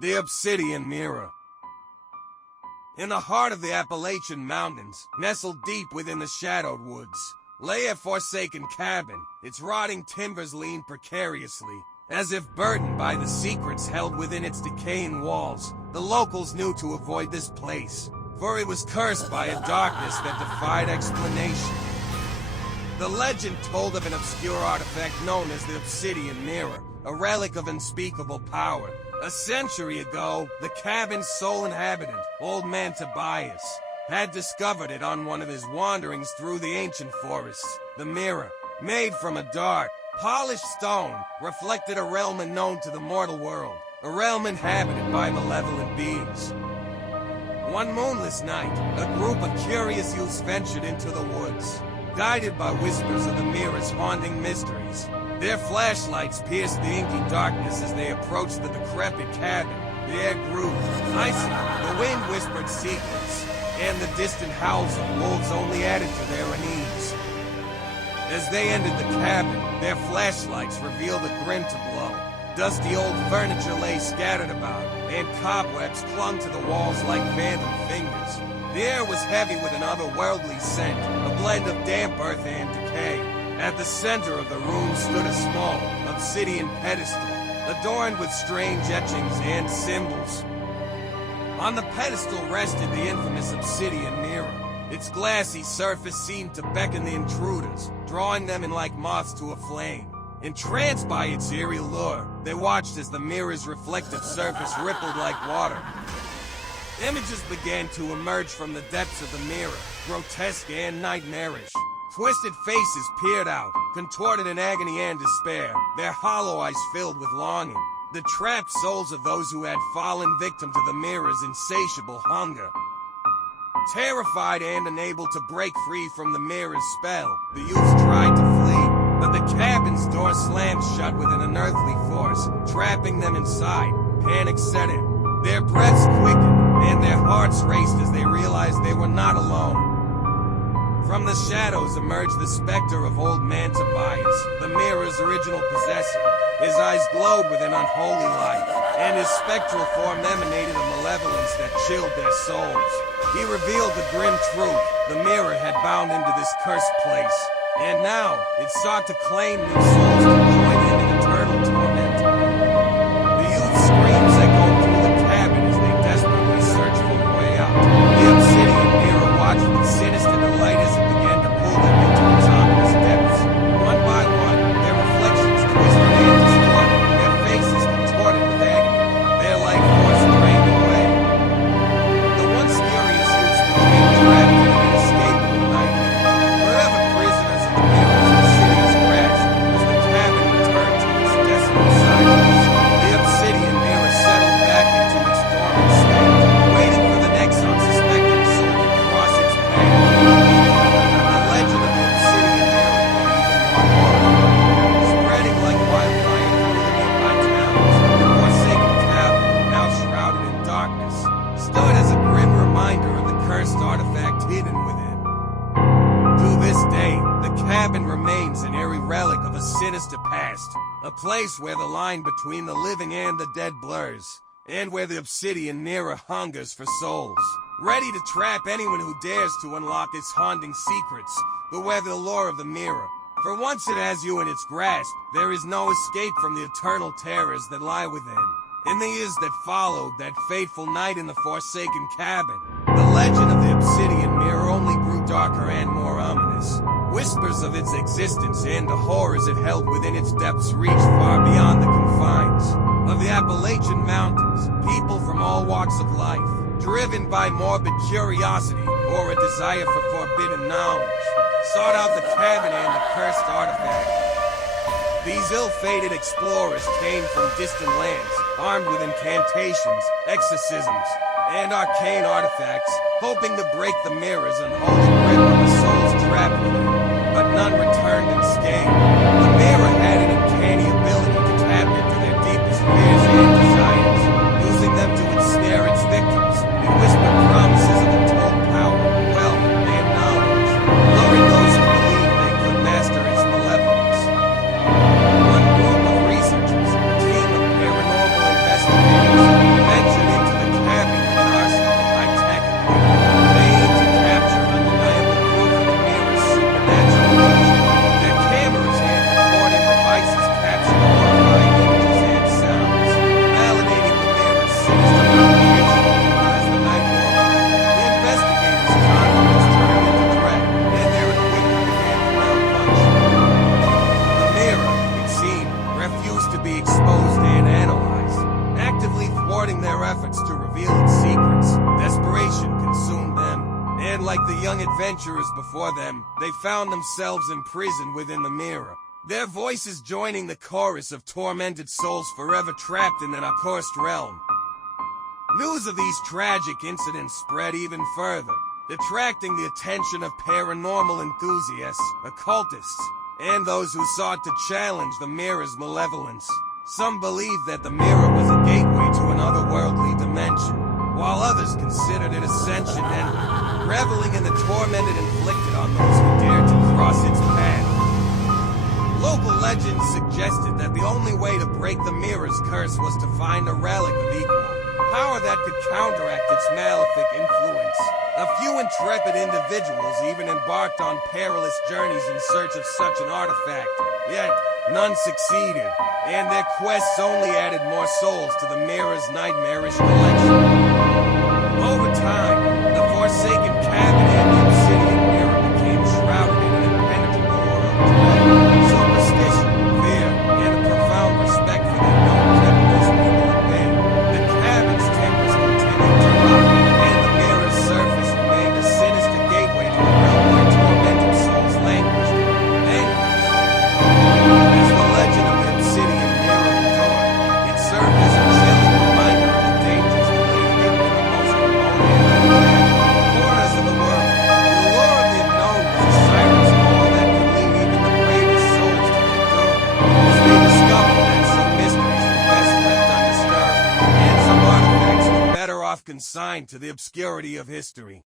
The Obsidian Mirror. In the heart of the Appalachian Mountains, nestled deep within the shadowed woods, lay a forsaken cabin. Its rotting timbers leaned precariously, as if burdened by the secrets held within its decaying walls. The locals knew to avoid this place, for it was cursed by a darkness that defied explanation. The legend told of an obscure artifact known as the Obsidian Mirror, a relic of unspeakable power. A century ago, the cabin's sole inhabitant, Old Man Tobias, had discovered it on one of his wanderings through the ancient forests. The mirror, made from a dark, polished stone, reflected a realm unknown to the mortal world, a realm inhabited by malevolent beings. One moonless night, a group of curious youths ventured into the woods, guided by whispers of the mirror's haunting mysteries. Their flashlights pierced the inky darkness as they approached the decrepit cabin. The air grew icy, the wind whispered secrets, and the distant howls of wolves only added to their unease. As they entered the cabin, their flashlights revealed a grim tableau. Dusty old furniture lay scattered about, and cobwebs clung to the walls like phantom fingers. The air was heavy with an otherworldly scent, a blend of damp earth and decay. At the center of the room stood a small, obsidian pedestal, adorned with strange etchings and symbols. On the pedestal rested the infamous Obsidian Mirror. Its glassy surface seemed to beckon the intruders, drawing them in like moths to a flame. Entranced by its eerie lure, they watched as the mirror's reflective surface rippled like water. Images began to emerge from the depths of the mirror, grotesque and nightmarish. Twisted faces peered out, contorted in agony and despair, their hollow eyes filled with longing. The trapped souls of those who had fallen victim to the mirror's insatiable hunger. Terrified and unable to break free from the mirror's spell, the youths tried to flee, but the cabin's door slammed shut with an unearthly force, trapping them inside. Panic set in. Their breaths quickened, and their hearts raced as they realized they were not alone. From the shadows emerged the specter of Old Man Tobias, the mirror's original possessor. His eyes glowed with an unholy light, and his spectral form emanated a malevolence that chilled their souls. He revealed the grim truth: the mirror had bound him to this cursed place, and now it sought to claim new souls to join him in eternal torment. The youth's screams echoed through the cabin as they desperately searched for a way out. The Obsidian Mirror watched with sinister delight as it began to pull them into its ominous depths. One by one, their reflections twisted and distorted, their faces contorted with agony, their life force drained away. The once furious youths became trapped in an inescapable nightmare, forever prisoners of the mirror's insidious grasp. As the cabin returned to its desolate silence, the Obsidian Mirror settled back into its dormant state, waiting for the next unsuspecting soul to cross its path. The legend of the Obsidian Mirror grew even more horrible, spreading like wildfire through the nearby towns. The forsaken cabin, now shrouded in darkness, stood as a grim reminder of the cursed artifact hidden within. To this day, the cabin remains an eerie relic of a sinister past, a place where the line between the living and the dead blurs, and where the Obsidian Mirror hungers for souls, ready to trap anyone who dares to unlock its haunting secrets. Beware the lure of the mirror, for once it has you in its grasp, there is no escape from the eternal terrors that lie within. In the years that followed that fateful night in the forsaken cabin, the legend of the Obsidian Mirror only grew darker and more ominous. Whispers of its existence and the horrors it held within its depths reached far beyond the confines of the Appalachian Mountains. People from all walks of life, driven by morbid curiosity or a desire for forbidden knowledge, sought out the cabin and the cursed artifact. These ill-fated explorers came from distant lands, armed with incantations, exorcisms, and arcane artifacts, hoping to break the mirror's unholy grip on the souls trapped within. But none returned unscathed. The mirror had an uncanny ability to tap into their deepest fears and desires, using them to ensnare its victims. It whispered promises of untold power, wealth, and knowledge, luring those who believed they could master its malevolence. One group of researchers, a team of paranormal investigators, be exposed and analyzed, actively thwarting their efforts to reveal its secrets. Desperation consumed them, and like the young adventurers before them, they found themselves imprisoned within the mirror. Their voices joining the chorus of tormented souls forever trapped in an accursed realm. News of these tragic incidents spread even further, attracting the attention of paranormal enthusiasts, occultists, and those who sought to challenge the mirror's malevolence. Some believed that the mirror was a gateway to an otherworldly dimension, while others considered it ascension and reveling in the torment it inflicted on those who dared to cross its path. Local legends suggested that the only way to break the mirror's curse was to find a relic of equal power that could counteract its malefic influence. A few intrepid individuals even embarked on perilous journeys in search of such an artifact, yet none succeeded, and their quests only added more souls to the mirror's nightmarish collection. Over time, the forsaken cabin and the Obsidian Mirror became shrouded in an impenetrable aura of dread, superstition, fear, and a profound respect for the known kept most people at bay. The cabin's timbers continued to rot, and the mirror's surface remained a sinister gateway to a realm where tormented souls languished and vanquished. As the legend of the Obsidian Mirror endured, it served as a chilling reminder of the dangers that lay hidden in the most remote and corners of the world. The allure of the unknown was a siren's call that could lead even the bravest souls to their doom, as they discovered that some mysteries were best left undisturbed, and some artifacts were better off consigned to the obscurity of history.